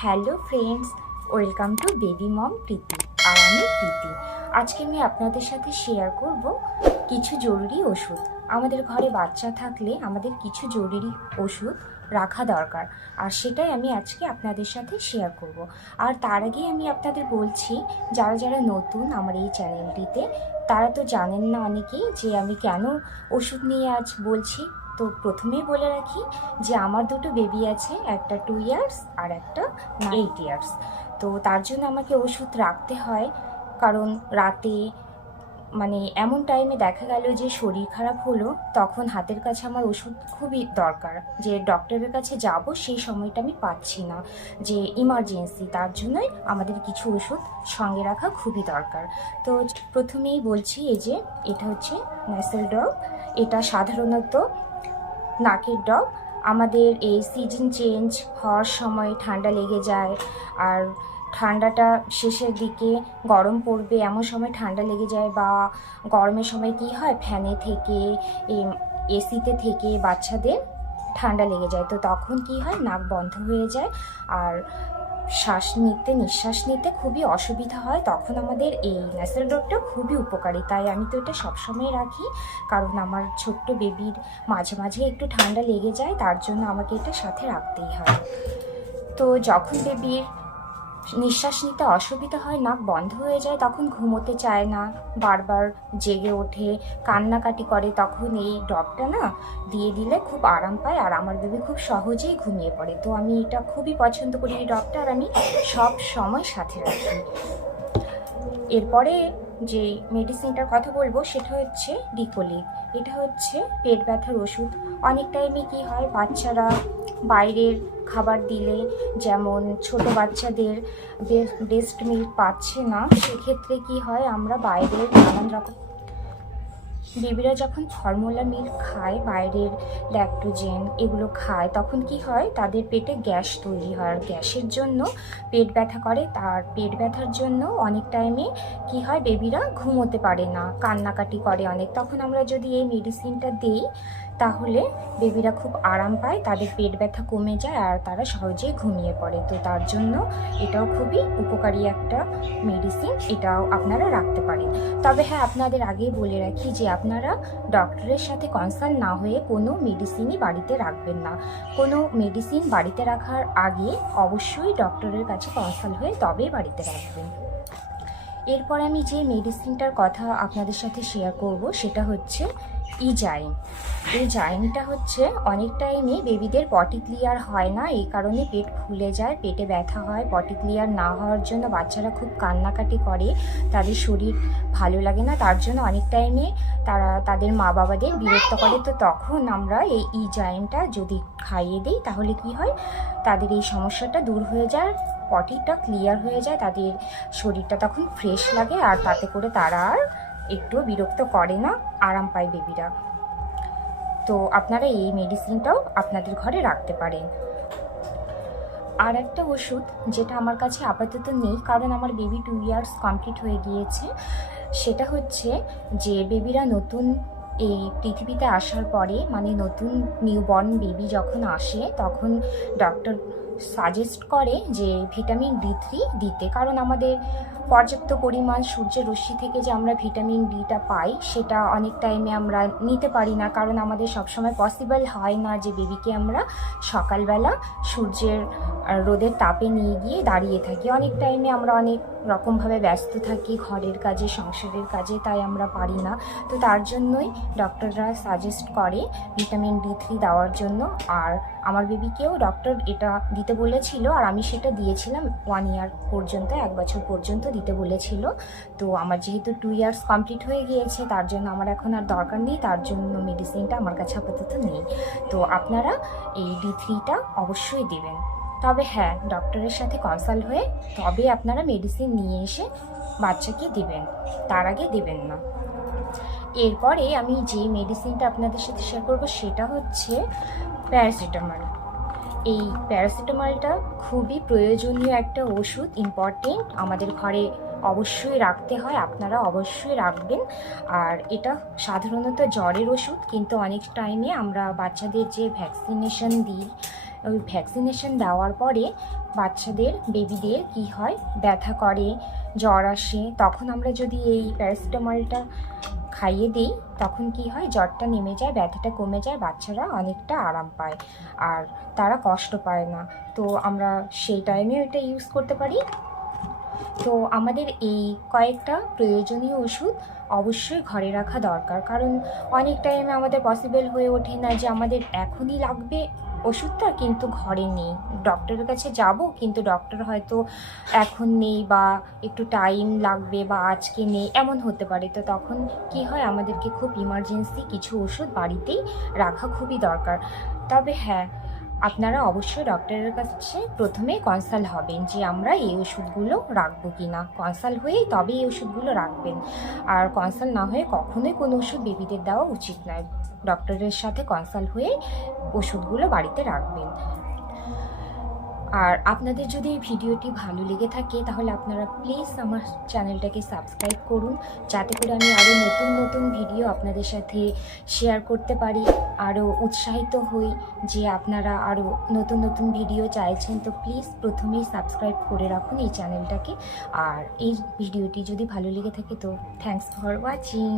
Hello friends, welcome to baby mom Preeti. আর আমি প্রীতি। আজকে আমি আপনাদের সাথে শেয়ার করব কিছু জরুরি ওষুধ। আমাদের ঘরে বাচ্চা থাকলে আমাদের কিছু জরুরি ওষুধ রাখা দরকার, আর সেটাই আমি আজকে আপনাদের সাথে শেয়ার করব। আর তার আগে আমি আপনাদের বলছি, যারা যারা নতুন আমার এই চ্যানেলটিতে, তারা তো জানেন না অনেকেই যে আমি কেন ওষুধ নিয়ে আজ বলছি। তো প্রথমেই বলে রাখি যে আমার দুটো বেবি আছে, একটা 2 ইয়ার্স আর একটা 8 ইয়ার্স। তো তার জন্য আমাকে ওষুধ রাখতে হয়, কারণ রাতে এমন টাইমে দেখা গেল যে শরীর খারাপ হলো, তখন হাতের কাছে আমার ওষুধ খুবই দরকার, যে ডক্টরের কাছে যাব সেই সময়টা আমি পাচ্ছি না, যে ইমার্জেন্সি, তার জন্যই আমাদের কিছু ওষুধ সঙ্গে রাখা খুবই দরকার। তো প্রথমেই বলছি, এই যে এটা হচ্ছে ন্যাসেল ড্রপ। এটা সাধারণত নাকের ড্রপ। আমাদের এই সিজন চেঞ্জ হওয়ার সময় ঠান্ডা লেগে যায়, আর ঠান্ডাটা শেষের দিকে গরম পড়বে এমন সময় ঠান্ডা লেগে যায়, বা গরমের সময় কি হয়, ফ্যানে থেকে এসিতে থেকে বাচ্চাদের ঠান্ডা লেগে যায়। তো তখন কি হয়, নাক বন্ধ হয়ে যায় আর নিঃশ্বাস নিতে খুবই অসুবিধা হয়। তখন আমাদের এই ন্যাসেল ড্রপটা খুবই উপকারী, তাই আমি তো এটা সবসময় রাখি, কারণ আমার ছোট্ট বেবির মাঝে মাঝে একটু ঠান্ডা লেগে যায়, তার জন্য আমাকে এটা সাথে রাখতেই হয়। তো যখন বেবির নিঃশ্বাস নিতে অসুবিধা হয়, নাক বন্ধ হয়ে যায়, তখন ঘুমোতে চায় না, বারবার জেগে ওঠে, কান্নাকাটি করে, তখন এই ড্রপটা দিয়ে দিলে খুব আরাম পায়, আর আমার বেবি খুব সহজেই ঘুমিয়ে পড়ে। তো আমি এটা খুবই পছন্দ করি এই ড্রপটা, আর আমি সব সময় সাথে রাখি। এরপরে যে মেডিসিনটার কথা বলবো সেটা হচ্ছে ডিকোলিক। এটা হচ্ছে পেট ব্যথার ওষুধ। অনেক টাইমে কি হয়, বাচ্চারা বাইরের খাবার দিলে, যেমন ছোট বাচ্চাদের ব্রেস্ট মিল্ক পাচ্ছে না, সেক্ষেত্রে কি হয়, আমরা বাইরের নানান রকম বেবিরা যখন ফর্মুলা মিল্ক খায়, বাইরের ল্যাকটোজেন এগুলো খায়, তখন কি হয়, তাদের পেটে গ্যাস তৈরি হয়, আর গ্যাসের জন্য পেট ব্যথা করে। তার পেট ব্যথার জন্য অনেক টাইমে কি হয়, বেবিরা ঘুমোতে পারে না, কান্নাকাটি করে অনেক। তখন আমরা যদি এই মেডিসিনটা দিই, তাহলে বেবিরা খুব আরাম পায়, তাদের পেট ব্যথা কমে যায়, আর তারা সহজেই ঘুমিয়ে পড়ে। তো তার জন্য এটাও খুবই উপকারী একটা মেডিসিন, এটাও আপনারা রাখতে পারেন। তবে হ্যাঁ, আপনাদের আগেই বলে রাখি যে আপনারা ডক্টরের সাথে কনসাল্ট না হয়ে কোনো মেডিসিনই বাড়িতে রাখবেন না। কোনো মেডিসিন বাড়িতে রাখার আগে অবশ্যই ডক্টরের কাছে কনসাল্ট হয়ে তবেই বাড়িতে রাখবেন। এরপর আমি যে মেডিসিনটার কথা আপনাদের সাথে শেয়ার করব সেটা হচ্ছে ইজাইম। এই জাইমটা হচ্ছে অনেক টাইমে বেবিদের পটি ক্লিয়ার হয় না, এই কারণে পেট ফুলে যায়, পেটে ব্যথা হয়। পটি ক্লিয়ার না হওয়ার জন্য বাচ্চারা খুব কান্নাকাটি করে, তাদের শরীর ভালো লাগে না, তার জন্য অনেক টাইমে তারা তাদের মা বাবাদের বিরক্ত করে। তো তখন আমরা এই ইজাইমটা যদি খাইয়ে দিই, তাহলে কি হয়, তাদের এই সমস্যাটা দূর হয়ে যায়, পটিটা ক্লিয়ার হয়ে যায়, তাদের শরীরটা তখন ফ্রেশ লাগে, আর তাতে করে তারা আর একটু বিরক্ত করে না, আরাম পায় বেবিরা। তো আপনারা এই মেডিসিনটাও আপনাদের ঘরে রাখতে পারেন। আর একটা ওষুধ যেটা আমার কাছে আপাতত নেই, কারণ আমার বেবি 2 ইয়ার্স কমপ্লিট হয়ে গিয়েছে, সেটা হচ্ছে যে বেবিরা নতুন এই পৃথিবীতে আসার পরে, নতুন নিউবর্ন বেবি যখন আসে, তখন ডক্টর সাজেস্ট করে যে ভিটামিন D3 দিতে, কারণ আমাদের পর্যাপ্ত পরিমাণ সূর্যের রশ্মি থেকে যে আমরা ভিটামিন ডিটা পাই, সেটা অনেক টাইমে আমরা নিতে পারি না, কারণ আমাদের সবসময় পসিবল হয় না যে বেবিকে আমরা সকালবেলা সূর্যের রোদের তাপে নিয়ে গিয়ে দাঁড়িয়ে থাকি। অনেক টাইমে আমরা অনেক রকমভাবে ব্যস্ত থাকি, ঘরের কাজে, সংসারের কাজে, তাই আমরা পারি না। তো তার জন্যই ডক্টররা সাজেস্ট করে ভিটামিন D3 দেওয়ার জন্য। আর আমার বেবিকেও ডক্টর এটা দিতে বলেছিল, আর আমি সেটা দিয়েছিলাম 1 ইয়ার পর্যন্ত, 1 বছর পর্যন্ত দিতে বলেছিল। তো আমার যেহেতু 2 ইয়ার্স কমপ্লিট হয়ে গিয়েছে, তার জন্য আমার এখন আর দরকার নেই, তার জন্য মেডিসিনটা আমার কাছে আপাতত নেই। তো আপনারা এই D3টা অবশ্যই দেবেন, তবে হ্যাঁ, ডক্টরের সাথে কনসাল্ট হয়ে তবে আপনারা মেডিসিন নিয়ে এসে বাচ্চাকে দেবেন, তার আগে দেবেন না। এরপরে আমি যে মেডিসিনটা আপনাদের সাথে শেয়ার করবো সেটা হচ্ছে প্যারাসিটামল। এই প্যারাসিটামলটা খুবই প্রয়োজনীয় একটা ওষুধ, ইম্পর্টেন্ট, আমাদের ঘরে অবশ্যই রাখতে হয়, আপনারা অবশ্যই রাখবেন। আর এটা সাধারণত জ্বরের ওষুধ, কিন্তু অনেক টাইমে আমরা বাচ্চাদের যে ভ্যাকসিনেশন দিই, ওই ভ্যাকসিনেশন দেওয়ার পরে বাচ্চাদের বেবিদের কি হয়, ব্যথা করে, জ্বর আসে। তখন আমরা যদি এই প্যারাসিটামলটা খাইয়ে দিই তখন কি হয়, জ্বরটা নেমে যায়, ব্যথাটা কমে যায়, বাচ্চারা অনেকটা আরাম পায় আর তারা কষ্ট পায় না। তো আমরা সেই টাইমেও এটা ইউজ করতে পারি। তো আমাদের এই কয়েকটা প্রয়োজনীয় ওষুধ অবশ্যই ঘরে রাখা দরকার, কারণ অনেক টাইমে আমাদের পসিবল হয়ে ওঠে না যে আমাদের এখনই লাগবে ওষুধটা কিন্তু ঘরে নেই। ডক্টরের কাছে যাব কিন্তু ডক্টর হয়তো এখন নেই বা একটু টাইম লাগবে বা আজকে নেই, এমন হতে পারে। তো তখন কি হয়, আমাদেরকে খুব ইমার্জেন্সি কিছু ওষুধ বাড়িতেই রাখা খুবই দরকার। তবে হ্যাঁ, আপনারা অবশ্যই ডক্টরের কাছে প্রথমে কনসাল্ট হবেন যে আমরা এই ওষুধগুলো রাখবো কি না। কনসাল্ট হয়েই তবে এই ওষুধগুলো রাখবেন। আর কনসাল্ট না হয়ে কখনোই কোনো ওষুধ বেবিদের দেওয়া উচিত নয়। ডক্টরের সাথে কনসাল্ট হয়ে ওষুধগুলো বাড়িতে রাখবেন। আর আপনাদের যদি এই ভিডিওটি ভালো লেগে থাকে তাহলে আপনারা প্লিজ আমার চ্যানেলটাকে সাবস্ক্রাইব করুন, যাতে করে আমি আরও নতুন নতুন ভিডিও আপনাদের সাথে শেয়ার করতে পারি, আরও উৎসাহিত হই যে আপনারা আরও নতুন নতুন ভিডিও চাইছেন। তো প্লিজ প্রথমেই সাবস্ক্রাইব করে রাখুন এই চ্যানেলটাকে। আর এই ভিডিওটি যদি ভালো লেগে থাকে তো থ্যাঙ্কস ফর ওয়াচিং।